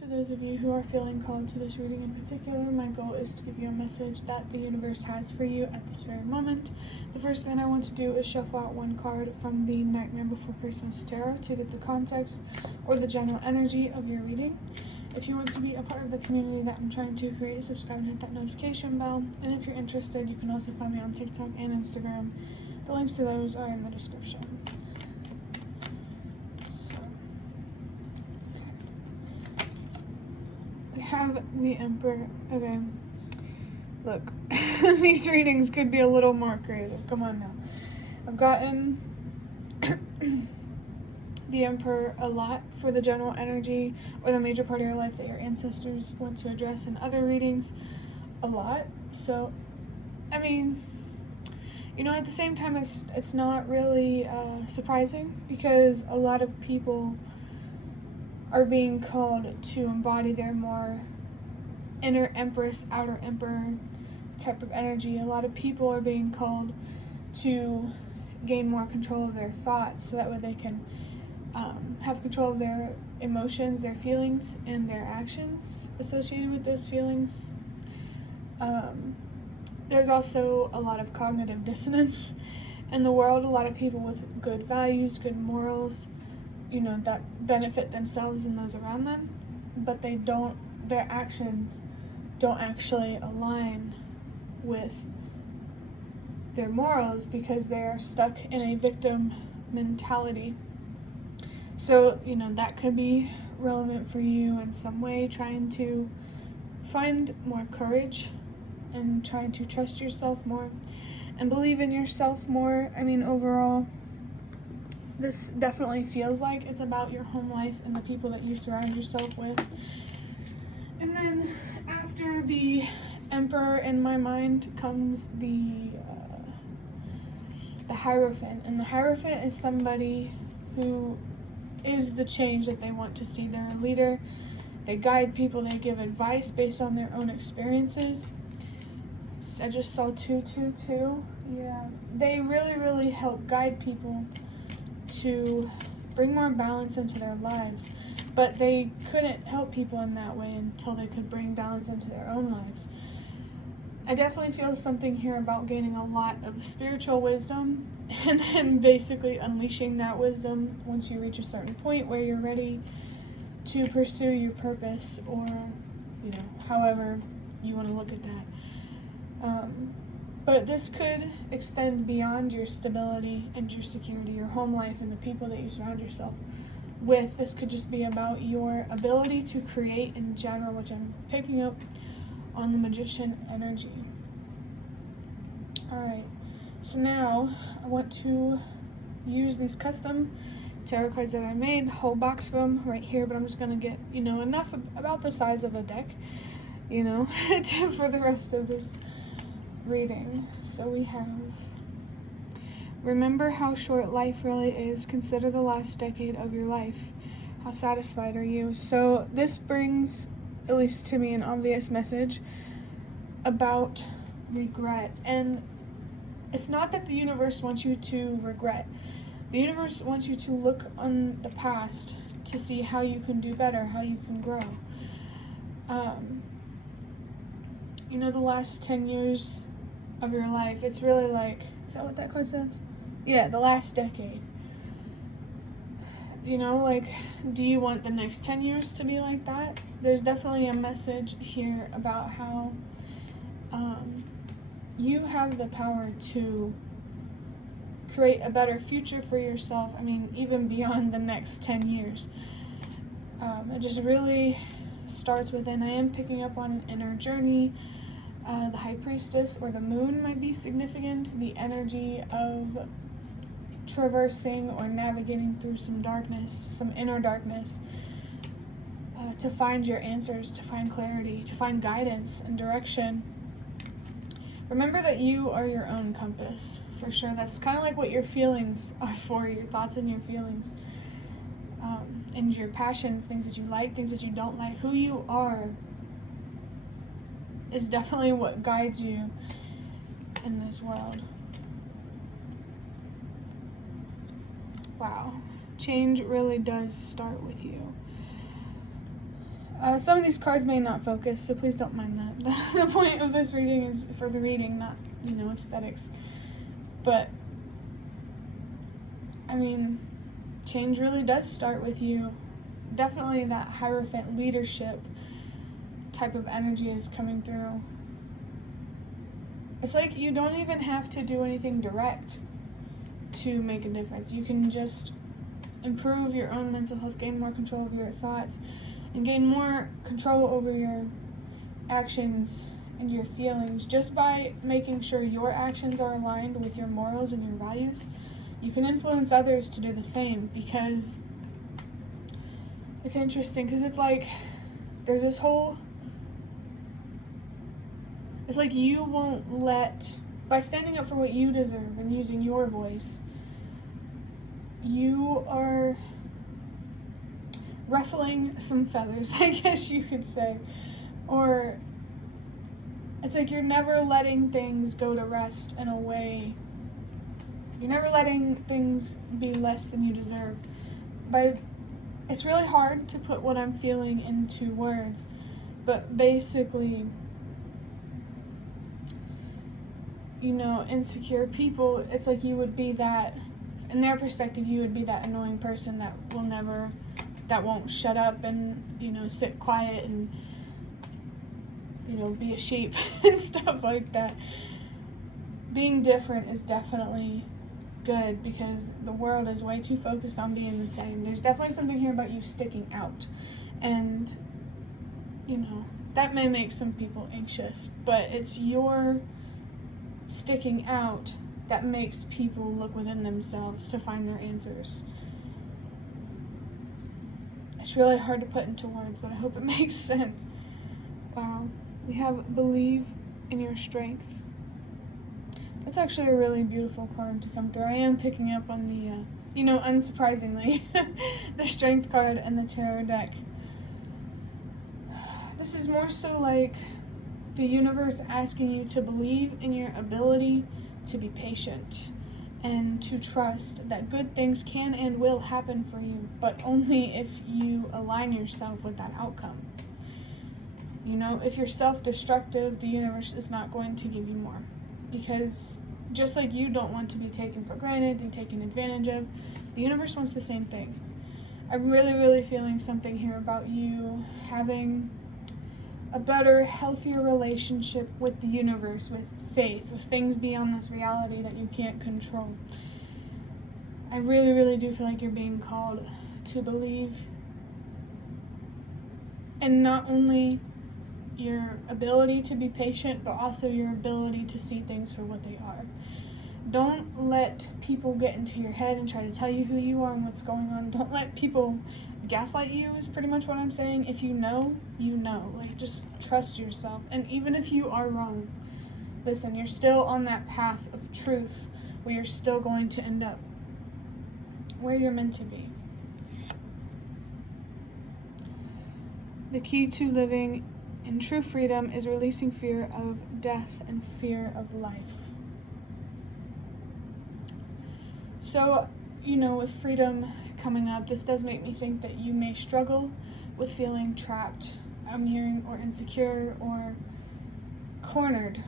to those of you who are feeling called to this reading in particular. My goal is to give you a message that the universe has for you at this very moment. The first thing I want to do is shuffle out one card from the Nightmare Before Christmas Tarot to get the context or the general energy of your reading. If you want to be a part of the community that I'm trying to create, subscribe and hit that notification bell. And if you're interested, you can also find me on TikTok and Instagram. The links to those are in the description. I have the Emperor. Okay, look, these readings could be a little more creative. Come on now. I've gotten the Emperor a lot for the general energy or the major part of your life that your ancestors want to address in other readings a lot. So, I mean, you know, at the same time, it's not really surprising because a lot of people are being called to embody their more inner Empress, outer Emperor type of energy. A lot of people are being called to gain more control of their thoughts so that way they can have control of their emotions, their feelings, and their actions associated with those feelings. There's also a lot of cognitive dissonance in the world. A lot of people with good values, good morals, you know, that benefit themselves and those around them, but their actions don't actually align with their morals because they are stuck in a victim mentality. So, you know, that could be relevant for you in some way, trying to find more courage and trying to trust yourself more and believe in yourself more. I mean, overall, this definitely feels like it's about your home life and the people that you surround yourself with. And then after the Emperor in my mind comes the Hierophant. And the Hierophant is somebody who is the change that they want to see. They're a leader. They guide people. They give advice based on their own experiences. I just saw 222. Yeah. They really, really help guide people to bring more balance into their lives, but they couldn't help people in that way until they could bring balance into their own lives. I definitely feel something here about gaining a lot of spiritual wisdom and then basically unleashing that wisdom once you reach a certain point where you're ready to pursue your purpose, or, you know, however you want to look at that. But this could extend beyond your stability and your security, your home life, and the people that you surround yourself with. This could just be about your ability to create in general, which I'm picking up on the Magician energy. Alright, so now I want to use these custom tarot cards that I made, a whole box of them right here, but I'm just going to get, you know, enough about the size of a deck, you know, for the rest of this reading. So we have, remember how short life really is. Consider the last decade of your life. How satisfied are you? So this brings, at least to me, an obvious message about regret. And it's not that the universe wants you to regret. The universe wants you to look on the past to see how you can do better, how you can grow. You know, the last 10 years of your life, it's really like, is that what that card says? Yeah, the last decade. You know, like, do you want the next 10 years to be like that? There's definitely a message here about how you have the power to create a better future for yourself. I mean, even beyond the next 10 years. It just really starts within. I am picking up on an inner journey. The High Priestess or the Moon might be significant. The energy of traversing or navigating through some darkness, some inner darkness, to find your answers, to find clarity, to find guidance and direction. Remember that you are your own compass, for sure. That's kind of like what your feelings are for, your thoughts and your feelings. And your passions, things that you like, things that you don't like. Who you are is definitely what guides you in this world. Wow. Change really does start with you. Some of these cards may not focus, so please don't mind that. The point of this reading is for the reading, not, aesthetics. But, I mean, change really does start with you. Definitely that Hierophant leadership type of energy is coming through. It's like you don't even have to do anything direct to make a difference. You can just improve your own mental health, gain more control over your thoughts, and gain more control over your actions and your feelings just by making sure your actions are aligned with your morals and your values. You can influence others to do the same, because it's interesting, because it's like there's this whole, it's like you won't let, by standing up for what you deserve and using your voice, you are ruffling some feathers, I guess you could say. Or it's like you're never letting things go to rest in a way. You're never letting things be less than you deserve. It's really hard to put what I'm feeling into words, but basically, insecure people, it's like you would be that, in their perspective, you would be that annoying person that won't shut up and, sit quiet and, be a sheep and stuff like that. Being different is definitely good, because the world is way too focused on being the same. There's definitely something here about you sticking out, and, that may make some people anxious, but it's your sticking out that makes people look within themselves to find their answers. It's really hard to put into words, but I hope it makes sense. Wow. We have believe in your strength. That's actually a really beautiful card to come through. I am picking up on the, unsurprisingly, the strength card and the tarot deck. This is more so like the universe asking you to believe in your ability to be patient and to trust that good things can and will happen for you, but only if you align yourself with that outcome. If you're self-destructive, the universe is not going to give you more, because just like you don't want to be taken for granted and taken advantage of, the universe wants the same thing. I'm really, really feeling something here about you having a better, healthier relationship with the universe, with faith, with things beyond this reality that you can't control. I really, really do feel like you're being called to believe in not only your ability to be patient, but also your ability to see things for what they are. Don't let people get into your head and try to tell you who you are and what's going on. Don't let people gaslight you, is pretty much what I'm saying. If you know, you know. Like, just trust yourself. And even if you are wrong, listen, you're still on that path of truth where you're still going to end up where you're meant to be. The key to living in true freedom is releasing fear of death and fear of life. So, with freedom coming up, this does make me think that you may struggle with feeling trapped, I'm hearing, or insecure, or cornered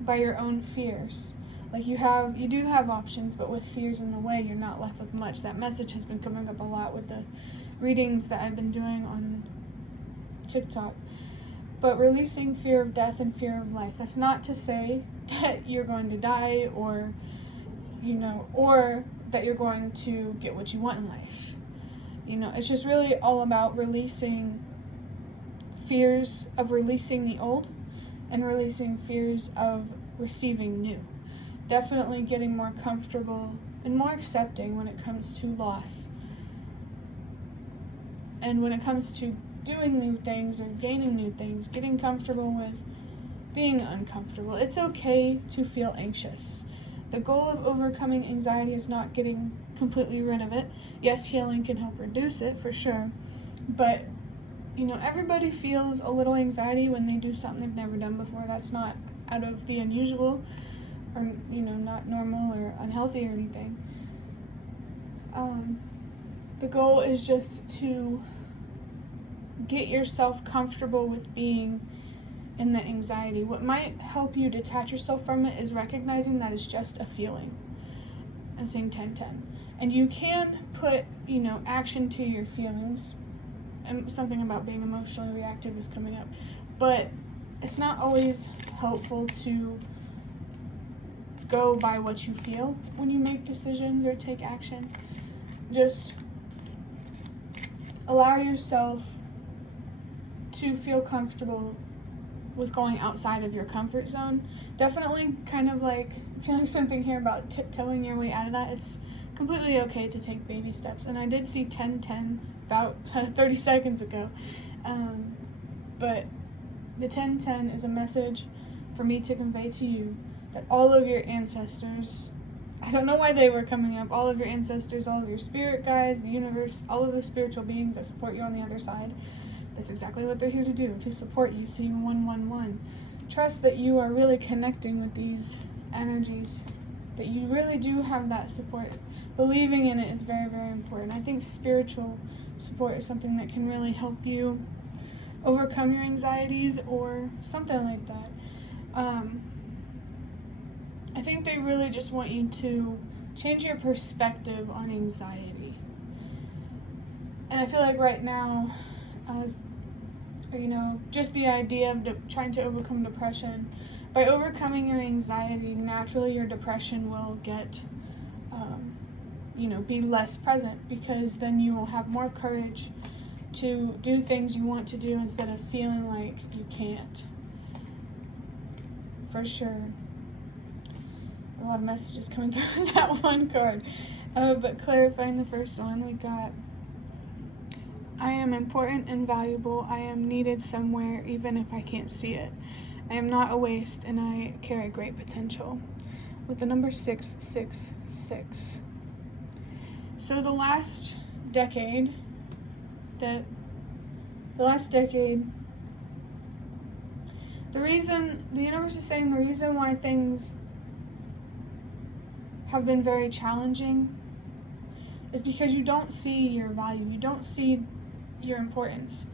by your own fears. Like you do have options, but with fears in the way, you're not left with much. That message has been coming up a lot with the readings that I've been doing on TikTok. But releasing fear of death and fear of life, that's not to say that you're going to die or that you're going to get what you want in life. It's just really all about releasing fears of releasing the old and releasing fears of receiving new. Definitely getting more comfortable and more accepting when it comes to loss. And when it comes to doing new things or gaining new things, getting comfortable with being uncomfortable. It's okay to feel anxious. The goal of overcoming anxiety is not getting completely rid of it. Yes, healing can help reduce it for sure, but everybody feels a little anxiety when they do something they've never done before. That's not out of the unusual or not normal or unhealthy or anything. The goal is just to get yourself comfortable with being in the anxiety. What might help you detach yourself from it is recognizing that it's just a feeling. I'm saying 10-10. And you can put, action to your feelings. And something about being emotionally reactive is coming up. But it's not always helpful to go by what you feel when you make decisions or take action. Just allow yourself to feel comfortable with going outside of your comfort zone. Definitely kind of like feeling something here about tiptoeing your way out of that. It's completely okay to take baby steps. And I did see 10-10 about 30 seconds ago. But the 10-10 is a message for me to convey to you that all of your ancestors, I don't know why they were coming up, all of your ancestors, all of your spirit guides, the universe, all of the spiritual beings that support you on the other side, that's exactly what they're here to do, to support you, seeing 111. Trust that you are really connecting with these energies, that you really do have that support. Believing in it is very, very important. I think spiritual support is something that can really help you overcome your anxieties or something like that. I think they really just want you to change your perspective on anxiety. And I feel like right now, just the idea of trying to overcome depression, by overcoming your anxiety, naturally your depression will get, be less present, because then you will have more courage to do things you want to do instead of feeling like you can't. For sure. A lot of messages coming through that one card. But clarifying the first one, we got, I am important and valuable. I am needed somewhere, even if I can't see it. I am not a waste, and I carry great potential. With the number 666. So the last decade, the reason, the universe is saying the reason why things have been very challenging is because you don't see your value, you don't see your importance,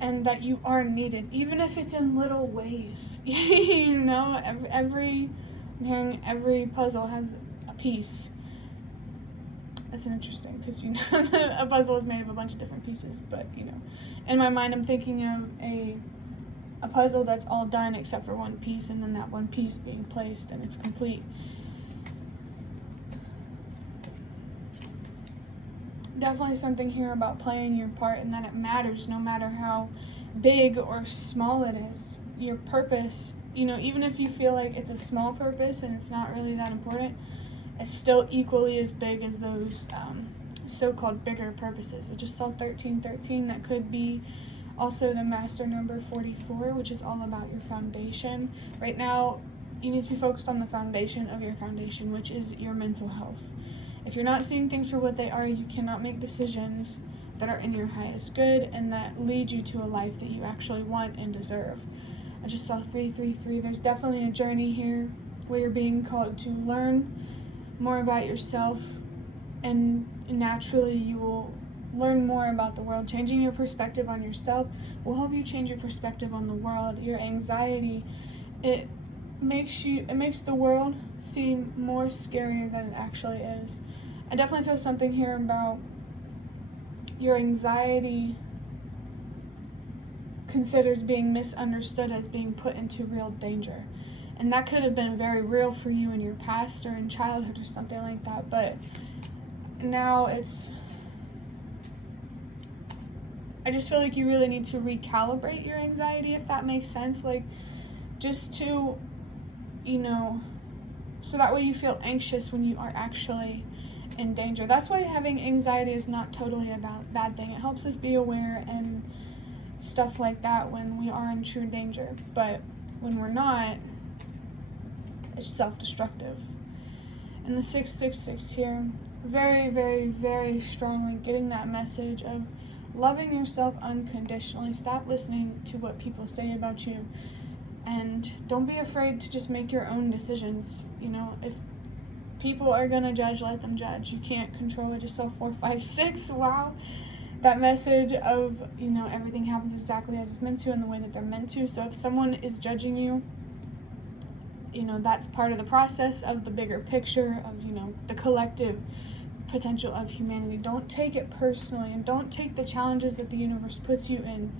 and that you are needed, even if it's in little ways. Every puzzle has a piece. That's interesting, because a puzzle is made of a bunch of different pieces, but in my mind I'm thinking of a puzzle that's all done except for one piece, and then that one piece being placed and it's complete. Definitely something here about playing your part, and that it matters no matter how big or small it is. Your purpose, even if you feel like it's a small purpose and it's not really that important, it's still equally as big as those so-called bigger purposes. I just saw 1313. That could be also the master number 44, which is all about your foundation. Right now, you need to be focused on the foundation of your foundation, which is your mental health. If you're not seeing things for what they are, you cannot make decisions that are in your highest good and that lead you to a life that you actually want and deserve. I just saw 333. There's definitely a journey here where you're being called to learn more about yourself, and naturally you will learn more about the world. Changing your perspective on yourself will help you change your perspective on the world. Your anxiety, it makes the world seem more scarier than it actually is. I definitely feel something here about your anxiety considers being misunderstood as being put into real danger. And that could have been very real for you in your past or in childhood or something like that, but now I just feel like you really need to recalibrate your anxiety, if that makes sense, like just to, so that way you feel anxious when you are actually in danger. That's why having anxiety is not totally a bad thing. It helps us be aware and stuff like that when we are in true danger, but when we're not, it's self-destructive. And the 666 here, very, very, very strongly getting that message of loving yourself unconditionally. Stop listening to what people say about you, and don't be afraid to just make your own decisions. If people are gonna judge, let them judge. You can't control it yourself. 456, wow. that message of, everything happens exactly as it's meant to, in the way that they're meant to. So if someone is judging you, that's part of the process of the bigger picture of, the collective potential of humanity. Don't take it personally, and don't take the challenges that the universe puts you in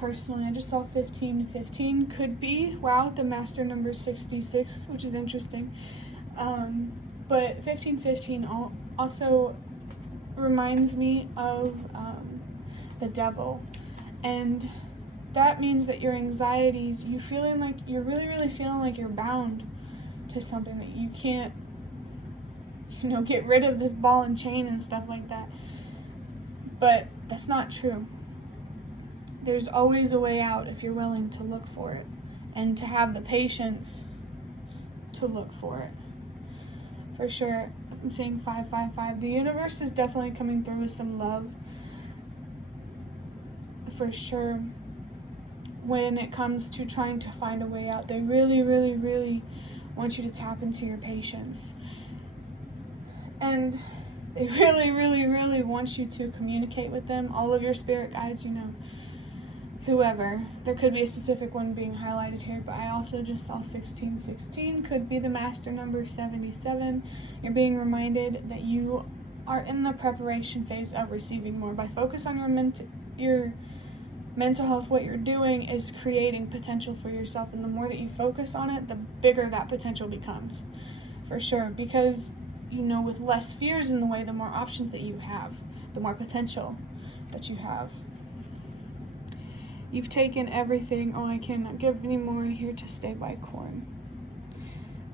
personally. I just saw 1515 could be, wow, the master number 66, which is interesting. But 1515 also reminds me of the devil. And that means that your anxieties, you're really feeling like you're bound to something, that you can't, get rid of this ball and chain and stuff like that. But that's not true. There's always a way out if you're willing to look for it and to have the patience to look for it. For sure, I'm saying 555. The universe is definitely coming through with some love. For sure. When it comes to trying to find a way out, they really, really, really want you to tap into your patience. And they really, really, really want you to communicate with them. All of your spirit guides, whoever. There could be a specific one being highlighted here, but I also just saw 1616 could be the master number 77. You're being reminded that you are in the preparation phase of receiving more. By focus on your mental health, what you're doing is creating potential for yourself, and the more that you focus on it, the bigger that potential becomes, for sure. Because, with less fears in the way, the more options that you have, the more potential that you have. You've taken everything. Oh, I cannot give any more here to stay by corn.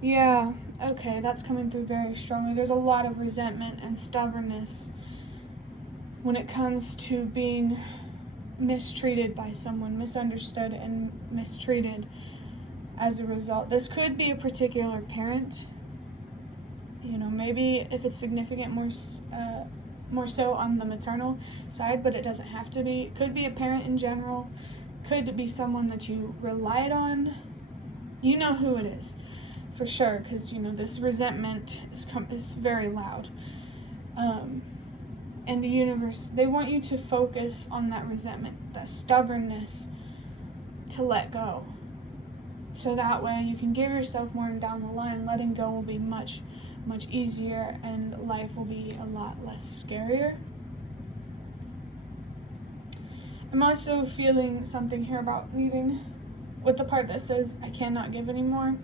Yeah, okay, that's coming through very strongly. There's a lot of resentment and stubbornness when it comes to being mistreated by someone, misunderstood and mistreated as a result. This could be a particular parent, maybe if it's significant, more so on the maternal side, but it doesn't have to be. It could be a parent in general, could be someone that you relied on. You know who it is, for sure, because, this resentment is very loud. And the universe, they want you to focus on that resentment, that stubbornness, to let go. So that way you can give yourself more down the line. Letting go will be much, much easier, and life will be a lot less scarier. I'm also feeling something here about leaving with the part that says, I cannot give anymore.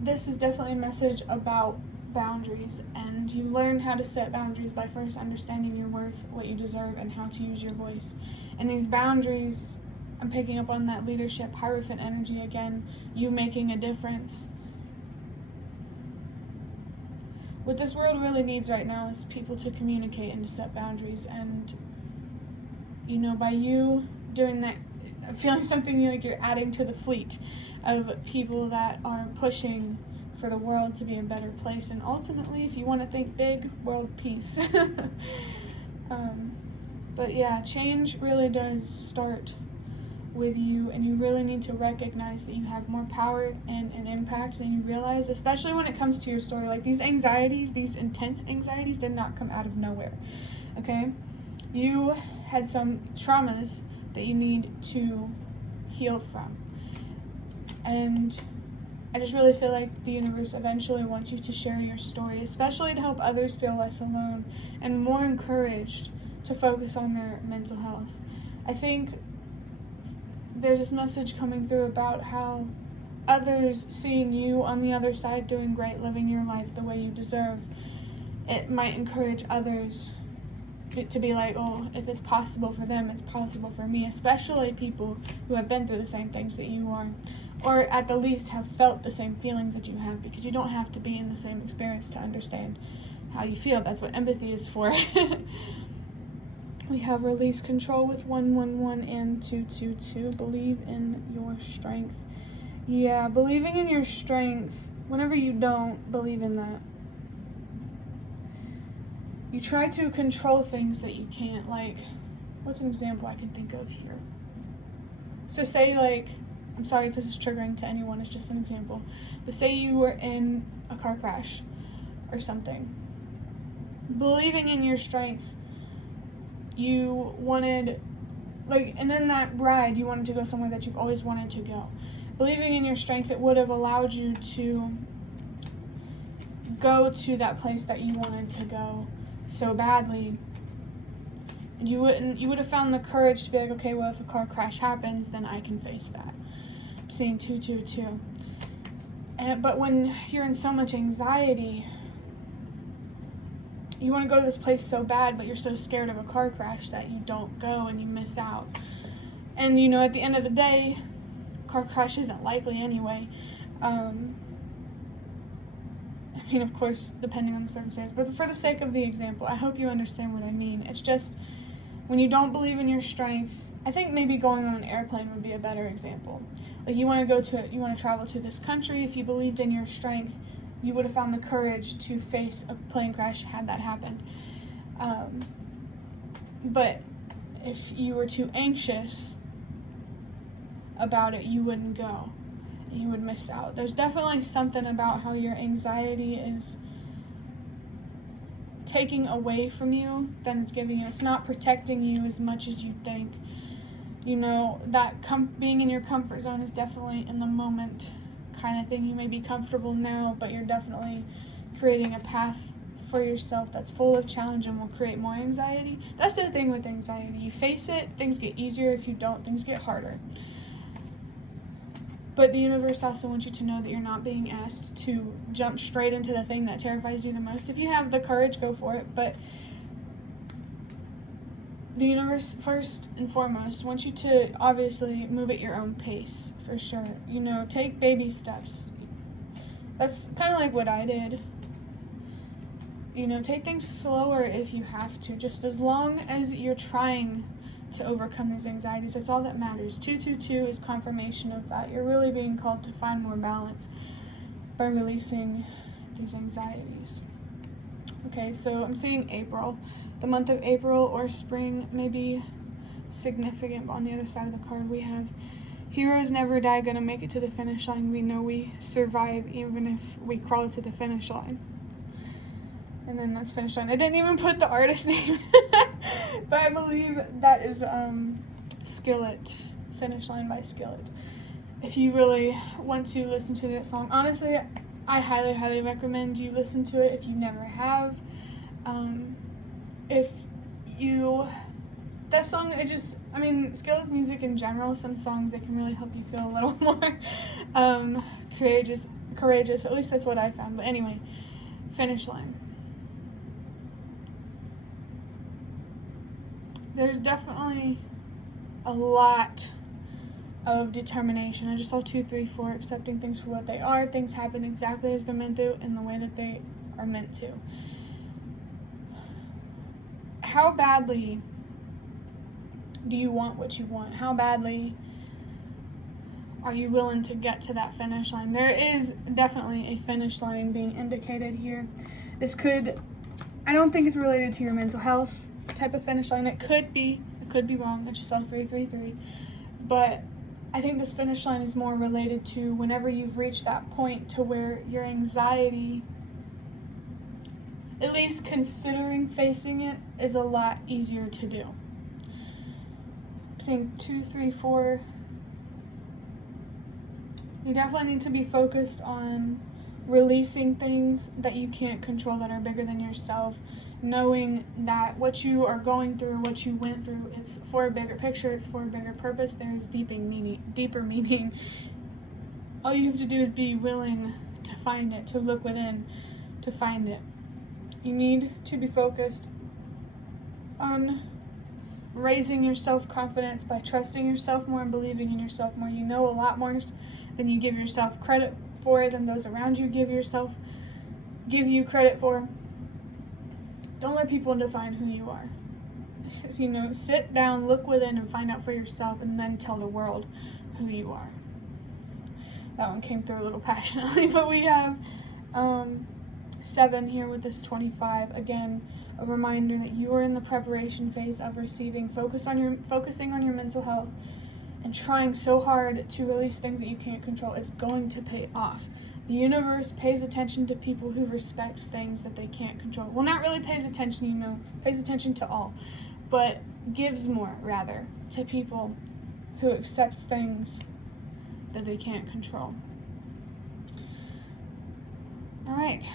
This is definitely a message about boundaries, and you learn how to set boundaries by first understanding your worth, what you deserve, and how to use your voice. And these boundaries, I'm picking up on that leadership, Hierophant energy again, you making a difference. What this world really needs right now is people to communicate and to set boundaries. And, by you doing that, I'm feeling something like you're adding to the fleet of people that are pushing for the world to be a better place. And ultimately, if you want to think big, world peace. But yeah, change really does start with you, and you really need to recognize that you have more power and an impact than you realize, especially when it comes to your story. Like, these anxieties, these intense anxieties did not come out of nowhere, okay? You had some traumas that you need to heal from. And I just really feel like the universe eventually wants you to share your story, especially to help others feel less alone and more encouraged to focus on their mental health. I think there's this message coming through about how others seeing you on the other side doing great, living your life the way you deserve, it might encourage others to be like, oh, if it's possible for them, it's possible for me, especially people who have been through the same things that you are, or at the least have felt the same feelings that you have, because you don't have to be in the same experience to understand how you feel. That's what empathy is for. We have release control with 111 and 222. Believe in your strength. Yeah, believing in your strength. Whenever you don't believe in that, you try to control things that you can't. Like, what's an example I can think of here? So say, like, I'm sorry if this is triggering to anyone, it's just an example. But say you were in a car crash or something, believing in your strength, you wanted, like, and then that ride, you wanted to go somewhere that you've always wanted to go. Believing in your strength, it would have allowed you to go to that place that you wanted to go so badly. And you would have found the courage to be like, okay, well, if a car crash happens, then I can face that. I'm seeing 222. But when you're in so much anxiety, you want to go to this place so bad, but you're so scared of a car crash that you don't go and you miss out. And, you know, at the end of the day, a car crash isn't likely anyway. I mean, of course, depending on the circumstance. But for the sake of the example, I hope you understand what I mean. It's just, when you don't believe in your strength, I think maybe going on an airplane would be a better example. Like, you want to travel to this country. If you believed in your strength, you would have found the courage to face a plane crash had that happened. But if you were too anxious about it, you wouldn't go. And you would miss out. There's definitely something about how your anxiety is taking away from you than it's giving you. It's not protecting you as much as you think. You know, that being in your comfort zone is definitely in the moment kind of thing. You may be comfortable now, but you're definitely creating a path for yourself that's full of challenge and will create more anxiety. That's the thing with anxiety. You face it, things get easier. If you don't, things get harder. But the universe also wants you to know that you're not being asked to jump straight into the thing that terrifies you the most. If you have the courage, go for it. But the universe, first and foremost, wants you to obviously move at your own pace, for sure. You know, take baby steps. That's kind of like what I did. You know, take things slower if you have to. Just as long as you're trying to overcome these anxieties, that's all that matters. 222 is confirmation of that. You're really being called to find more balance by releasing these anxieties. Okay, so I'm seeing April. The month of April or spring may be significant, but on the other side of the card we have heroes never die, gonna make it to the finish line. We know we survive even if we crawl to the finish line. And then that's finish line. I didn't even put the artist name, but I believe that is Skillet, Finish Line by Skillet. If you really want to listen to that song, honestly, I highly, highly recommend you listen to it if you never have. That song, Skillet's music in general, some songs, they can really help you feel a little more courageous, at least that's what I found. But anyway, Finish Line. There's definitely a lot of determination. I just saw 2, 3, 4, accepting things for what they are. Things happen exactly as they're meant to in the way that they are meant to. How badly do you want what you want? How badly are you willing to get to that finish line? There is definitely a finish line being indicated here. I don't think it's related to your mental health type of finish line. It could be wrong. I just saw 333. But I think this finish line is more related to whenever you've reached that point to where your anxiety, at least considering facing it, is a lot easier to do. I'm seeing 2, 3, 4. You definitely need to be focused on releasing things that you can't control that are bigger than yourself, knowing that what you are going through, what you went through, it's for a bigger picture, it's for a bigger purpose. There's deeper meaning. All you have to do is be willing to find it, to look within, to find it. You need to be focused on raising your self-confidence by trusting yourself more and believing in yourself more. You know a lot more than you give yourself credit for, than those around you give you credit for. Don't let people define who you are. Just, sit down, look within, and find out for yourself, and then tell the world who you are. That one came through a little passionately, but we have 7 here with this 25. Again, a reminder that you are in the preparation phase of receiving. Focusing on your mental health and trying so hard to release things that you can't control. It's going to pay off. The universe pays attention to people who respects things that they can't control. Well, not really pays attention, pays attention to all, but gives more, rather, to people who accepts things that they can't control. All right.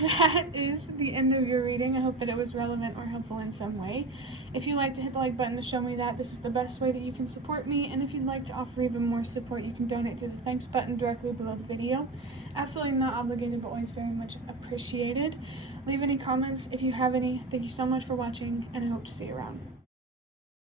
That is the end of your reading. I hope that it was relevant or helpful in some way. If you'd like to hit the like button to show me that, this is the best way that you can support me. And if you'd like to offer even more support, you can donate through the thanks button directly below the video. Absolutely not obligated, but always very much appreciated. Leave any comments if you have any. Thank you so much for watching, and I hope to see you around.